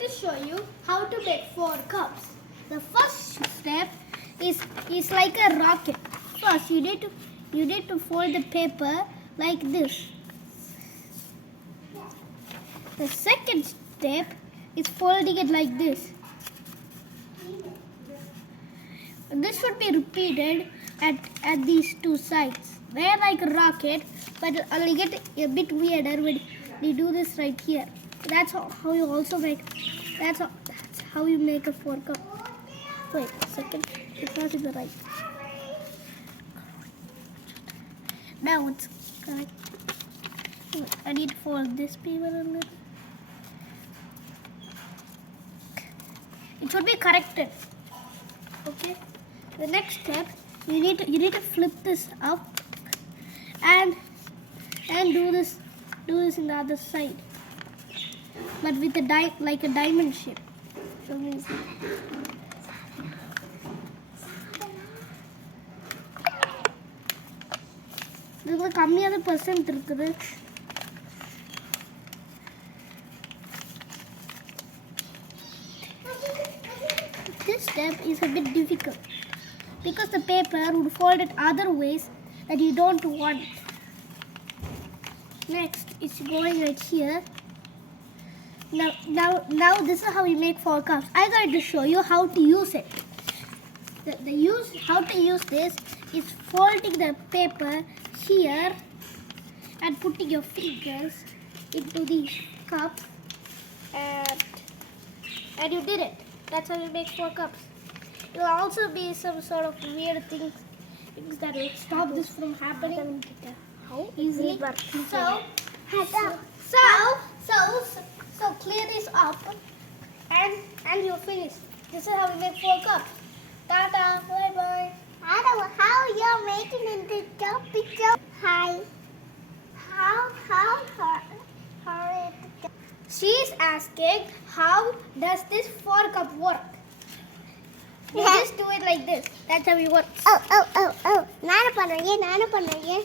to show you how to make 4 cups. The first step is like a rocket. First, you need to fold the paper like this. The second step is folding it like this. This should be repeated at these two sides. They're like a rocket, but it'll get a bit weirder when you do this right here. That's how you also make. That's how you make a 4 cup. Wait a second. It's not in the right. Now it's correct. I need to fold this paper a little. It should be corrected. Okay. The next step, you need to flip this up and do this in the other side, but with a like a diamond shape. So இதுல கம்மியான percent இருக்குது. This step is a bit difficult because the paper would fold it other ways that you don't want. Next, it's going right here. Now this is how we make 4 cups. I'm going to show you how to use it. How to use this is folding the paper here and putting your fingers into these cups, and you did it. That's how you make 4 cups. It will also be some sort of weird things that will stop this from happening easily. So clear this up and you're finished. This is how we make 4 cups. Tata, bye bye. I don't know how you're making it the job picture. Hi. How She's asking, how does this 4 cup work? You just do it like this. That's how it works. நானும் பண்ணுறேன்